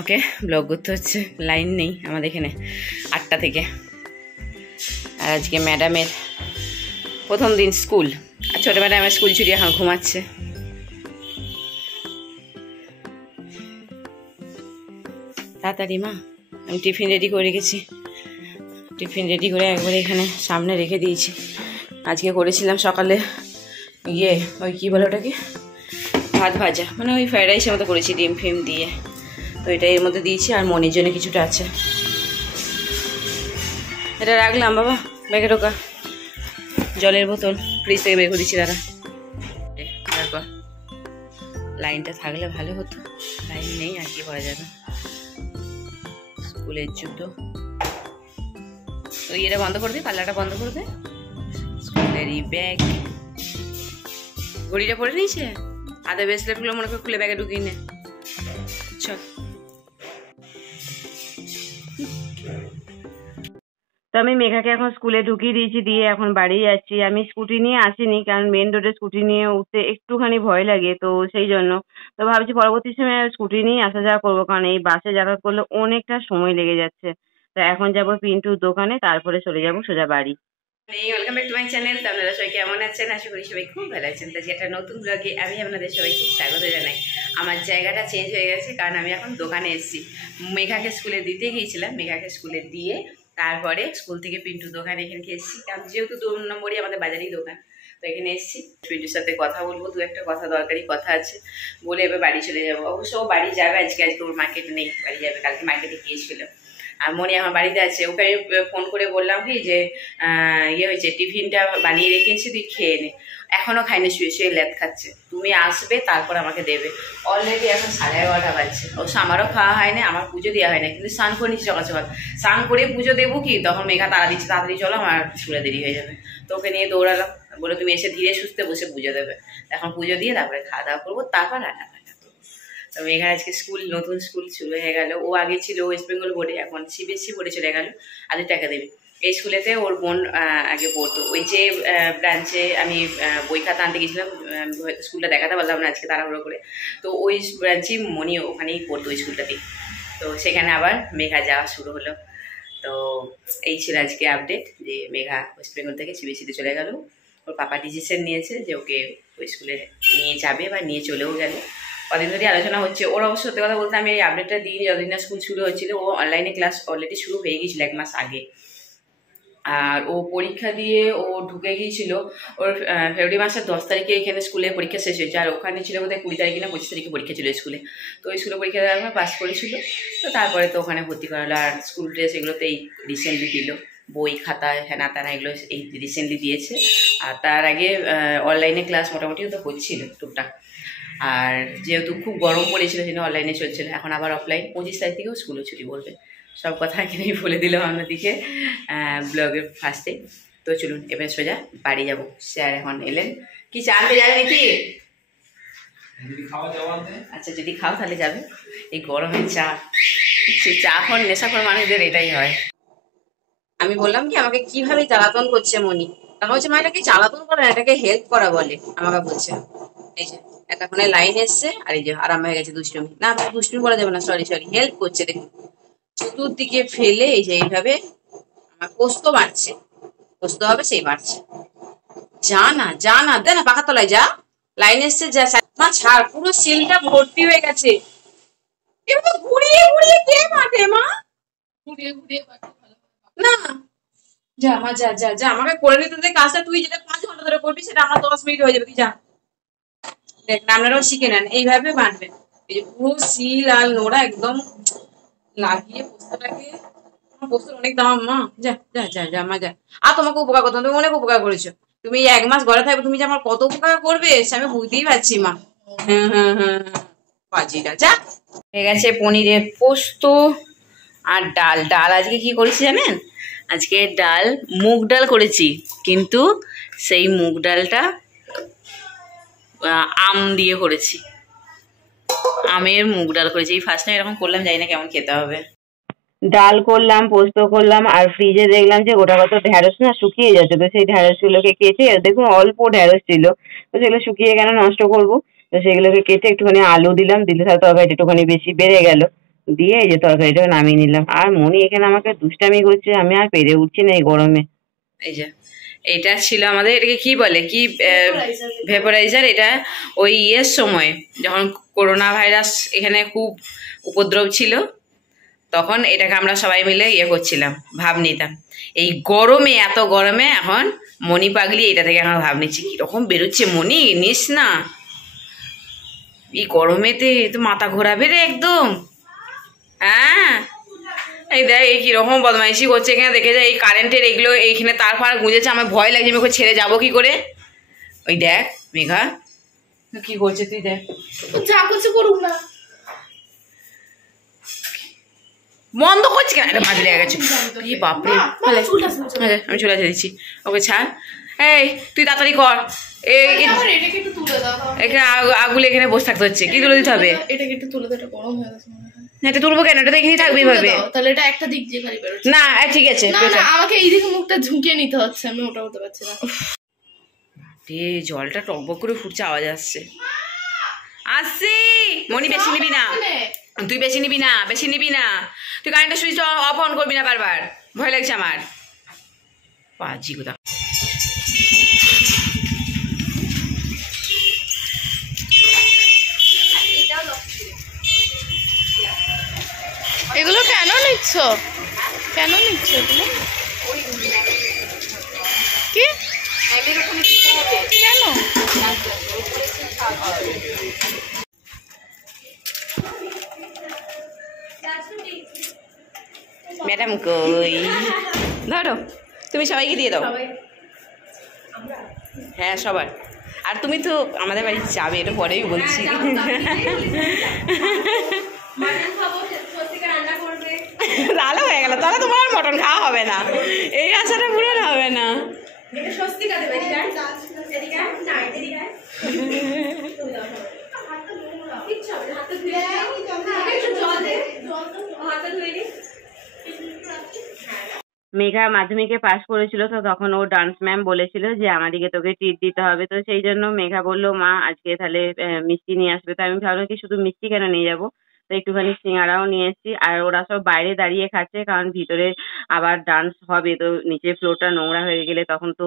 আমাকে ব্লগ করতে হচ্ছে, লাইন নেই আমাদের এখানে 8টা থেকে। আর আজকে ম্যাডামের প্রথম দিন স্কুল, আর ছোটো ম্যাডামের স্কুল ছুটি, এখন ঘুমাচ্ছে। তাড়াতাড়ি মা, আমি টিফিন রেডি করে রেখেছি, টিফিন রেডি করে একবারে এখানে সামনে রেখে দিয়েছি। আজকে করেছিলাম সকালে ওই কী বলে ওটাকে, ভাত ভাজা, মানে ওই ফ্রাইড রাইসের মতো করেছি ডিম ফিম দিয়ে, তো এটা এর মধ্যে দিয়েছি। আর মনির জন্য কিছুটা আছে, এটা রাখলাম। বাবা ব্যাগে ঢোকা, জলের বোতল ফ্রিজ থেকে বের করে দিচ্ছি দাদা। তারপর লাইনটা থাকলে ভালো হতো, লাইন নেই, আর কি করা যাবে। স্কুলের জুতো তো এটা বন্ধ করে দে, পাল্লাটা বন্ধ করে দে। স্কুলেরই ব্যাগ, ঘড়িটা পরে নিয়েছে, আধা ব্রেসলেটগুলো মনে করে খুলে ব্যাগে ঢুকিয়ে নে। চল। তো আমি মেঘাকে এখন স্কুলে ঢুকিয়ে দিয়েছি, দিয়ে এখন বাড়ি যাচ্ছি। আমি স্কুটি নিয়ে আসিনি, কারণ মেন রোডে স্কুটি নিয়ে উঠতে একটুখানি ভয় লাগে, তো সেই জন্য তো ভাবছি পরবর্তী সময় স্কুটি নিয়ে আসা যাওয়া করবো, কারণ এই বাসে যাতায়াত করলে অনেকটা সময় লেগে যাচ্ছে। তো এখন যাবো পিন্টুর দোকানে, তারপরে চলে যাবো সোজা বাড়ি। Welcome back to my channel. তো আপনারা সবাই কেমন আছেন? আশা করি সবাই খুব ভালো আছেন। তো একটা নতুন ব্লগে আমি আপনাদের সবাইকে স্বাগত জানাই। আমার জায়গাটা চেঞ্জ হয়ে গেছে, কারণ আমি এখন দোকানে এসেছি। মেঘাকে স্কুলে দিতে গিয়েছিলাম, মেঘাকে স্কুলে দিয়ে তারপরে স্কুল থেকে পিন্টুর দোকানে এখানে এসেছি, কারণ যেহেতু 2 নম্বরই আমাদের বাজারেই দোকান, তো এখানে এসেছি। পিন্টুর সাথে কথা বলবো, 2-একটা কথা, দরকারি কথা আছে বলে এবার বাড়ি চলে যাবো। অবশ্য ও বাড়ি যাবে আজকে ওর মার্কেট নেই, বাড়ি যাবে, কালকে মার্কেটে গিয়েছিল। আর মনি আমার বাড়িতে আছে, ওকে আমি ফোন করে বললাম কি যে হয়েছে, টিফিনটা বানিয়ে রেখেছি, তুই খেয়ে নে। এখনও খাইনি, শুয়ে শুয়ে ল্যাদ খাচ্ছে। তুমি আসবে তারপর আমাকে দেবে। অলরেডি এখন 11:30 বাজছে, অবশ্য আমারও খাওয়া হয় না, আমার পুজো দেওয়া হয় না, কিন্তু স্নান করে নিচ্ছি সকাল সকাল। স্নান করে পুজো দেবো কি, তখন মেঘা তাড়া দিচ্ছে, তাড়াতাড়ি চলো, আমার স্কুলে দেরি হয়ে যাবে। তো ওকে নিয়ে দৌড়ালাম, বলে তুমি এসে ধীরে সুস্থে বসে পুজো দেবে। এখন পুজো দিয়ে তারপরে খাওয়া দাওয়া করবো, তারপর রান্না বান্না করবো। তো মেঘা আজকে স্কুল, নতুন স্কুল শুরু হয়ে গেল। ও আগে ছিল ওয়েস্ট বেঙ্গল বোর্ডে, এখন সিবিএসসি বোর্ডে চলে গেল, আদিত্য একাডেমি। এই স্কুলেতে ওর বোন আগে পড়তো। ওই যে ব্রাঞ্চে আমি বই খাতা আনতে গেছিলাম, হয়তো স্কুলটা দেখাতে পারলাম না আজকে তাড়াহুড়ো করে, তো ওই ব্রাঞ্চেই মনি ওখানেই পড়তো, ওই স্কুলটাতেই। তো সেখানে আবার মেঘা যাওয়া শুরু হলো। তো এই ছিল আজকে আপডেট, যে মেঘা ওয়েস্ট বেঙ্গল থেকে সিবিএসসিতে চলে গেল। ওর পাপা ডিসিশন নিয়েছে যে ওকে ওই স্কুলে নিয়ে যাবে, বা নিয়ে চলেও গেল। কদিন ধরে আলোচনা হচ্ছে। ওর অবশ্য সত্যি কথা বলতে আমি এই আপডেটটা দিইনি যতদিন না স্কুল শুরু হচ্ছিল। ও অনলাইনে ক্লাস অলরেডি শুরু হয়ে গিয়েছিল 1 মাস আগে। আর ও পরীক্ষা দিয়ে ও ঢুকে গিয়েছিল, ওর ফেব্রুয়ারি মাসের 10 তারিখে এখানে স্কুলে পরীক্ষা শেষ হয়েছে। আর ওখানে ছিল বোধহয় 20 তারিখে না 25 তারিখে পরীক্ষা ছিল স্কুলে। তো ওই স্কুলে পরীক্ষা দেওয়ার পাস করেছিল। তো তারপরে তো ওখানে ভর্তি করালো। আর স্কুল ড্রেস এগুলোতে এই রিসেন্টলি দিল, বই খাতা হ্যানা তানা এগুলো এই রিসেন্টলি দিয়েছে। আর তার আগে অনলাইনে ক্লাস মোটামুটি তো হচ্ছিল টুকটাক। আর যেহেতু খুব গরম পড়েছিল সেজন্য অনলাইনে চলছিল, এখন আবার অফলাইন। 25 তারিখ থেকেও স্কুলে ছুটি বলবে। সব কথা এখানেই বলে দিলাম আপনাদেরকে ব্লগের ফার্স্টে। তো চলুন এবার সোজা বাড়ি যাবো। স্যার এখন এলেন, কি চা আনতে যাবে নাকি? আচ্ছা যদি খাও তাহলে যাবে। এই গরমে চা, সে চা খাওয়ার নেশাখোর মানুষদের এটাই হয়। আমি বললাম কি আমাকে কিভাবে জ্বালাতন করছে মনি, তখন হচ্ছে মা এটাকে জ্বালাতন করে না, এটাকে হেল্প করা বলে। আমাকে বলছে এই যে এতক্ষণে লাইন এসছে, আর এই যে আরাম হয়ে গেছে দুষ্টুমি। না দুষ্টুমি বলা যাবে না, সরি হেল্প করছে। দেখুন চতুর্দিকে ফেলে এই যে এইভাবে আমার পোস্ত বাড়ছে, পোস্ত হবে সেই বাড়ছে। যা না দে না, পাখা তলায় যা, লাইন এসছে যা। মা ছাড়, পুরো সিলটা ভর্তি হয়ে গেছে। এবার ঘুরিয়ে ঘুরিয়ে কে মাঠে মা, ঘুরিয়ে ঘুরিয়ে না। যা মা যা যা যা, আমাকে করে নিতে দে কাজটা। তুই যেটা 5 ঘন্টা ধরে করবি সেটা আমার 10 মিনিট হয়ে যাবে। তুই যা, দেখ আপনারাও শিখে নেন, এইভাবে বাঁধবেন। এই যে পুরো সিল আর নোড়া একদম লাগিয়ে পোস্তটাকে, পোস্তর অনেক দাম মা। যা যা যা যা মা যা। আর তোমাকে উপকার করতাম, তুমি অনেক উপকার করেছো। তুমি 1 মাস ঘরে থাকবে, তুমি যে আমার কত উপকার করবে সে আমি বুঝতেই পারছি মা। হ্যাঁ বাজিরা যা। হয়ে গেছে পনিরের পোস্ত আর ডাল। ডাল আজকে কি করেছি জানেন? আজকে ডাল মুগ ডাল করেছি, কিন্তু সেই মুগ ডালটা আম দিয়ে করেছি, আমের মুগ ডাল করেছি। এই ফার্স্ট টাইম এরকম করলাম, জানি না কেমন খেতে হবে। ডাল করলাম, পোস্ত করলাম, আর ফ্রিজে দেখলাম যে গোটা কত ঢ্যাঁড়স না শুকিয়ে যাচ্ছে। তো সেই ঢ্যাঁড়সগুলোকে কেটে, দেখুন অল্প ঢ্যাঁড়স ছিল, তো সেগুলো শুকিয়ে কেন নষ্ট করবো, তো সেগুলোকে কেটে একটুখানি আলু দিলাম, দিলে তার তরকারিটা একটুখানি বেশি বেড়ে গেল। দিয়ে এই যে তরকারিটাও নামিয়ে নিলাম। আর মনি এখানে আমাকে দুষ্টামি করছে, আমি আর পেরে উঠছি না এই গরমে। এই যে এটা ছিল আমাদের, এটাকে কি বলে, কি ভেপোরাইজার। এটা ওই ইয়ের সময় যখন করোনা ভাইরাস এখানে খুব উপদ্রব ছিল, তখন এটাকে আমরা সবাই মিলে ইয়ে করছিলাম, ভাব নিতাম। এই গরমে, এত গরমে এখন মনি পাগলি এটা থেকে এখন ভাব নিচ্ছি। কিরকম বেরোচ্ছে মনি, নিস না, এই গরমেতে তো মাথা ঘোরাবে রে একদম। হ্যাঁ এই দেখ এই কিরকম বদমাইশি করছে এখানে, দেখে যায় এই কারেন্টের এগুলো এইখানে তার ফার গুঁজেছে, আমার ভয় লাগছে, আমি ওকে ছেড়ে যাবো কি করে। ওই দেখ মেঘা কি করছে, তুই দেখ, যা করছে করুক না, বন্ধ করছি কেন, এটা বাজে লেগে গেছে। কি বাপরে, আমি চলে আসে দিচ্ছি, ওকে ছাড়। এই তুই তাড়াতাড়ি কর, এখানে আগুলে এখানে বসে থাকতে হচ্ছে। কি তুলে দিতে হবে? এটাকে একটু তুলে দে, এটা গরম হয়ে গেছে। এটা তুলবো কেন, এটা এখানেই থাকবে এইভাবে। তাহলে এটা একটা দিক দিয়ে খালি বেরোচ্ছে। না ঠিক আছে, আমাকে এইদিকে মুখটা ঝুঁকিয়ে নিতে হচ্ছে, আমি ওটা হতে পারছি না। জলটা টকবক করে ফুটছে, আওয়াজ আসছে। আসছি মনি, বেশি নিবি না তুই, বেশি নিবি না, বেশি নিবি না তুই। কারেন্টের সুইচ অফ অন করবি না বারবার, ভয় লাগছে আমার। পাজি কোথা। এগুলো কেন নিচ্ছ, কেন নিচ্ছ এগুলো? কি কেন? ম্যাডাম কই, ধরো তুমি সবাইকে দিয়ে দাও। হ্যাঁ সবার। আর তুমি তো আমাদের বাড়ি যাবে, এটা পরেই বলছি। তাহলে হয়ে গেল, তাহলে তোমার মটন খাওয়া হবে না, এই আশাটা পূরণ হবে না। মেঘা মাধ্যমিকে পাশ করেছিল, তো তখন ও ডান্স ম্যাম বলেছিল যে আমাদেরকে তোকে ট্রিট দিতে হবে। তো সেই জন্য মেঘা বললো মা আজকে তাহলে মিষ্টি নিয়ে আসবে। তো আমি ভাবলাম কি শুধু মিষ্টি কেন নিয়ে যাবো, তো একটুখানি সিঙ্গারাও নিয়ে এসেছি। আর ওরা সব বাইরে দাঁড়িয়ে খাচ্ছে, কারণ ভিতরে আবার ডান্স হবে, তো নিচের ফ্লোরটা নোংরা হয়ে গেলে তখন তো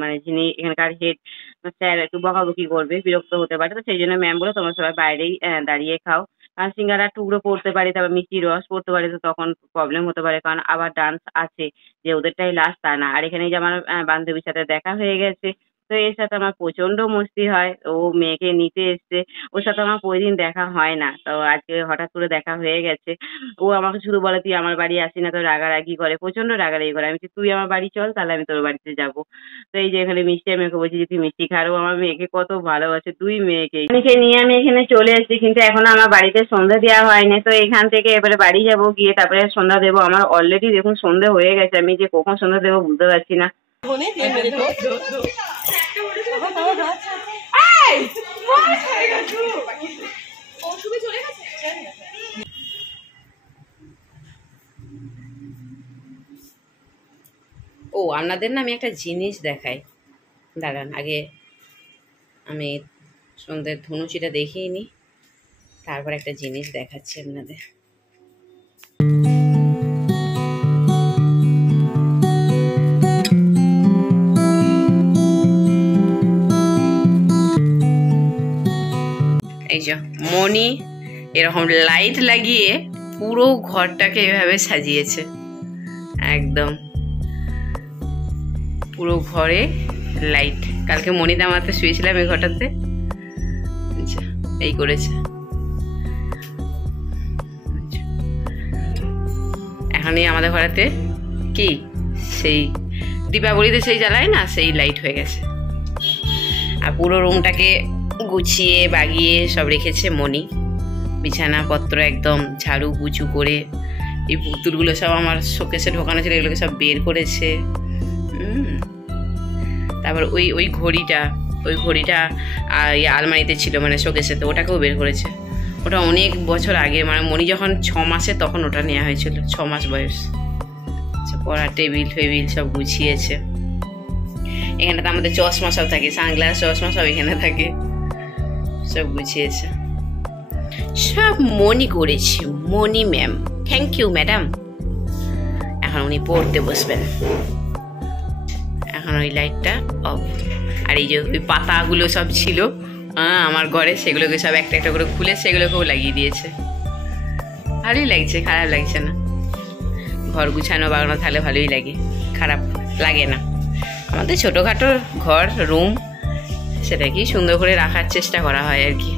মানে যিনি এখানকার হেড স্যার একটু বকাবকি করবে, বিরক্ত হতে পারে। তো সেই জন্য ম্যাম বলে তোমরা সবাই বাইরেই দাঁড়িয়ে খাও, কারণ সিঙ্গারার টুকরো পড়তে পারে, তারপর মিষ্টির রস পড়তে পারে, তো তখন প্রবলেম হতে পারে, কারণ আবার ডান্স আছে, যে ওদেরটাই লাস্ট তা না। আর এখানে যে আমার বান্ধবীর সাথে দেখা হয়ে গেছে, তো এর সাথে আমার প্রচন্ড মস্তি হয়। ও মেয়েকে নিতে এসছে, ওর সাথে আমার প্রতিদিন দেখা হয় না, তো আজকে হঠাৎ করে দেখা হয়ে গেছে। ও আমাকে শুধু বলে তুই আমার বাড়ি আসি না, তো রাগারাগি করে, প্রচন্ড রাগারাগি করে। আমি বলছি তুই আমার বাড়ি চল, তাহলে আমি তোর বাড়িতে যাবো। তো এই যে এখানে মিষ্টি, আমি ওকে বলছি যে তুই মিষ্টি খা। আর ও আমার মেয়েকে কত ভালোবাসে, দুই মেয়েকে নিয়ে আমি এখানে চলে এসেছি, কিন্তু এখনো আমার বাড়িতে সন্ধ্যা দেওয়া হয়নি। তো এখান থেকে এবারে বাড়ি যাবো, গিয়ে তারপরে সন্ধ্যা দেবো। আমার অলরেডি দেখুন সন্ধ্যা হয়ে গেছে, আমি যে কখন সন্ধ্যা দেবো বুঝতে পারছি না। ও আপনাদের না আমি একটা জিনিস দেখাই, দাঁড়ান আগে আমি সন্ধ্যের ধনুচিটা দেখিয়ে নিই, তারপর একটা জিনিস দেখাচ্ছি আপনাদের। এই যে মনি এরকম লাইট লাগিয়ে পুরো ঘরটাকে এভাবে সাজিয়েছে, একদম পুরো ঘরে লাইট। কালকে মনিতে আমার হাতে শুয়েছিলাম এই ঘরটাতে, এই করেছে। এখনই আমাদের ঘরেতে কি সেই দীপাবলিতে সেই জ্বালায় না, সেই লাইট হয়ে গেছে। আর পুরো রুমটাকে গুছিয়ে বাগিয়ে সব রেখেছে মনি, বিছানাপত্র একদম ঝাড়ু গুছু করে। এই পুতুলগুলো সব আমার শোকেসে ঢোকানো ছিল, এগুলোকে সব বের করেছে। তারপর ওই ঘড়িটা আলমারিতে ছিল, মানে শোকেসে, তো ওটাকেও বের করেছে। ওটা অনেক বছর আগে, মানে মনি যখন 6 মাসে তখন ওটা নেওয়া হয়েছিল, 6 মাস বয়স। পড়ার টেবিল ফেবিল সব গুছিয়েছে। এখানটাতে আমাদের চশমা সব থাকে, সানগ্লাস চশমা সব এখানে থাকে, সব গুছিয়েছে। সব মনি করেছে, Moni ma'am. Thank you madam. এখন উনি পড়তে বসবেন। এখন ওই লাইটটা অফ। আর এই যে ওই পাতাগুলো সব ছিল আমার ঘরে, সেগুলোকে সব একটা একটা করে খুলে সেগুলোকেও লাগিয়ে দিয়েছে। ভালোই লাগছে, খারাপ লাগছে না। ঘর গুছানো বাগানো থাকলে ভালোই লাগে, খারাপ লাগে না। আমাদের ছোটোখাটো ঘর, রুম, সেটাকেই সুন্দর করে রাখার চেষ্টা করা হয় আর কি।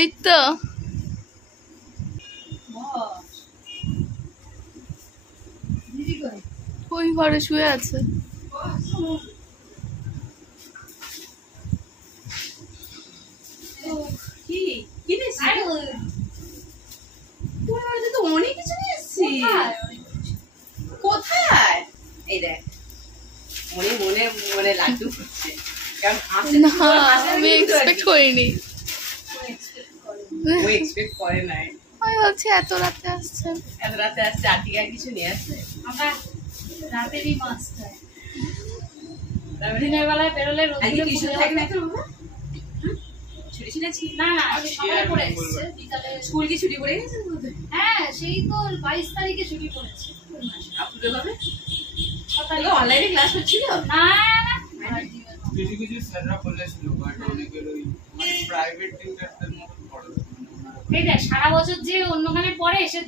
এই তো ওই ঘরে শুয়ে আছে। অনেক কিছু নিয়ে এসেছি। কোথায়? এই দেখ, মনে মনে মনে লাড্ডু ফুটছে। না, আমি এক্সপেক্ট করিনি। ও এক্সপেক্ট করে নাই। আমি ভাবছি এত রাতে আসছে। এত রাতে আসছে, আর ঠিক আর কিছু নিয়ে আসছে। আমরা রাতেরই মাছ খাই। দিনের বেলায় বেরোলে রোদগুলো টিউশন থাকে না তো বাবা? ছুটি ছিলেছি? না না, আজকে সকালে পড়ে এসছে, বিকালে স্কুল কি ছুটি পড়ে গেছে? হ্যাঁ, সেই তো 22 তারিখে ছুটি পড়েছে। আপনাদের ভাবে অনলাইনে ক্লাস হচ্ছিল? না না, কিছু কিছু স্যাররা বলেছিল, বাট অনেকের ওই মানে প্রাইভেট টিউটরদের মতো পড়ে। এই দেখ, সারা বছর যে অন্যখানে পড়ে, সে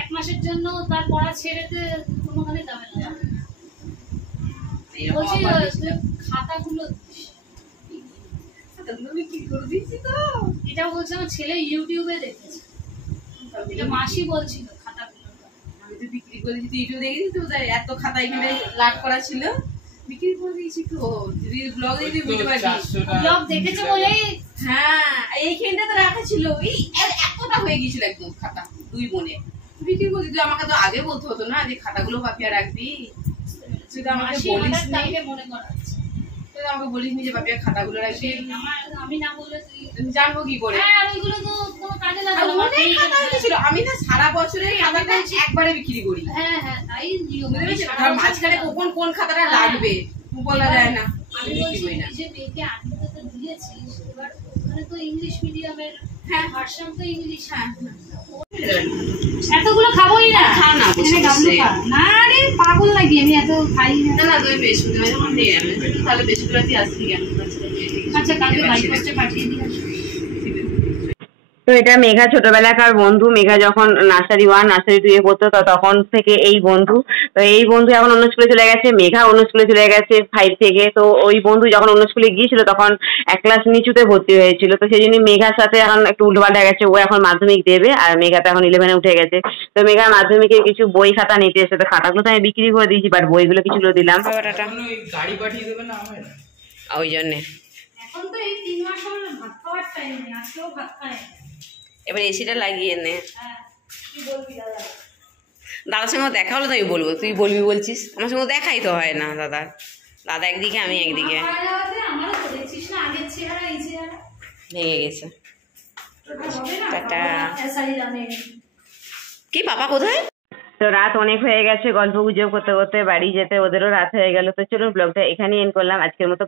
1 মাসের জন্য তার পড়া ছেড়েতে কোনোখানে যাবে না। বলছি খাতাগুলো কি করে দিচ্ছি তো? এটা বলছে আমার ছেলে ইউটিউবে দেখেছে, এটা মাসি বলছিল খাতাগুলো। আমি তো বিক্রি করে দিচ্ছি, ইউটিউব দেখেছি তো, এত খাতা এখানে লাট করা ছিল, বিক্রি করে দিয়েছি তো। যদি ব্লগ দেখে বুঝতে পারবি, ব্লগ দেখেছে বলেই। হ্যাঁ, এইখানটা তো রাখা ছিল, এই এতটা হয়ে গিয়েছিল একদম খাতা, 2 বোনে বিক্রি করে দিতে। আমাকে তো আগে বলতে হতো না যে খাতাগুলো পাপিয়া রাখবি। তুই তো আমাকে মাসি বলিস হঠাৎ কালকে মনে করাচ্ছে। তুই তো আমাকে বলিস নি যে পাপিয়া খাতাগুলো রাখবি। আমি না বললে তুই আমি জানবো কি করে? হ্যাঁ, আর ওইগুলো তো কোনো কাজে আর লাগে না। অনেক খাতা হয়েছিল, আমি না সারা বছরের খাতাটা একবারে বিক্রি করি। হ্যাঁ হ্যাঁ, তাই নিয়ম। বুঝতে পেরেছিস? আর মাঝখানে কখন কোন খাতাটা লাগবে বলা যায় না, আমি বিক্রি বলছি করি না। যে মেয়েকে আর্মিতে তো দিয়েছিস, এবার ওখানে তো ইংলিশ মিডিয়ামের হ্যাঁ, ভার্সন তো ইংলিশ। হ্যাঁ, এতগুলো খাবোই না। খা না, বসে এনে গামলা বসে। খা। না রে, পাগল নাকি, আমি এত খাই না। না না, তুমি বৃহস্পতিবার যখন নিয়ে যাবে, তাহলে বৃহস্পতিবার আসবি কেন? আচ্ছা, কালকে বাই পোস্টে পাঠিয়ে দিয়ে আসবো। তো এটা মেঘা ছোটবেলাকার বন্ধু। মেঘা যখন নার্সারি 1 নার্সারি 2 এ পড়তো, তো তখন থেকে এই বন্ধু। তো এই বন্ধু এখন অন্য স্কুলে চলে গেছে, মেঘা অন্য স্কুলে চলে গেছে 5 থেকে। তো ওই বন্ধু যখন অন্য স্কুলে গিয়েছিল তখন 1 ক্লাস নিচুতে ভর্তি হয়েছিল। তো সেই জন্য মেঘার সাথে এখন একটু উল্টোপাল্টা গেছে। ও এখন মাধ্যমিক দেবে, আর মেঘা তো এখন 11-এ উঠে গেছে। তো মেঘা মাধ্যমিকে কিছু বই খাতা নিতে এসেছে। তো খাতাগুলো তো আমি বিক্রি করে দিয়েছি, বাট বইগুলো কিছুগুলো দিলাম। এখন ওই গাড়ি পাঠিয়ে দেবে না আমার? ওই জন্যে এখন তো এই 3 মাস হলো ভাত খাওয়ার টাইম নেই, আজকেও ভাত খায়। এবার এসিটা লাগিয়ে নে। হ্যাঁ, কি বলবি দাদা? দাদার সঙ্গে দেখা হলে তো আমি বলবো, তুই বলবি বলছিস। আমার সঙ্গে দেখাই তো হয় না দাদা। দাদা একদিকে, আমি একদিকে। মারা যাওয়াতে আমারও তো দেখছিস না, আগের চেহারা এই চেহারা ভেঙে গেছে। হবে না। টাটা। এসাই জানে। কি পাপা কোথায়? তো রাত অনেক হয়ে গেছে, গল্প গুজব করতে করতে বাড়ি যেতে ওদেরও রাত হয়ে গেল। তো চলুন ব্লগটা এখানেই এন্ড করলাম আজকের মতো।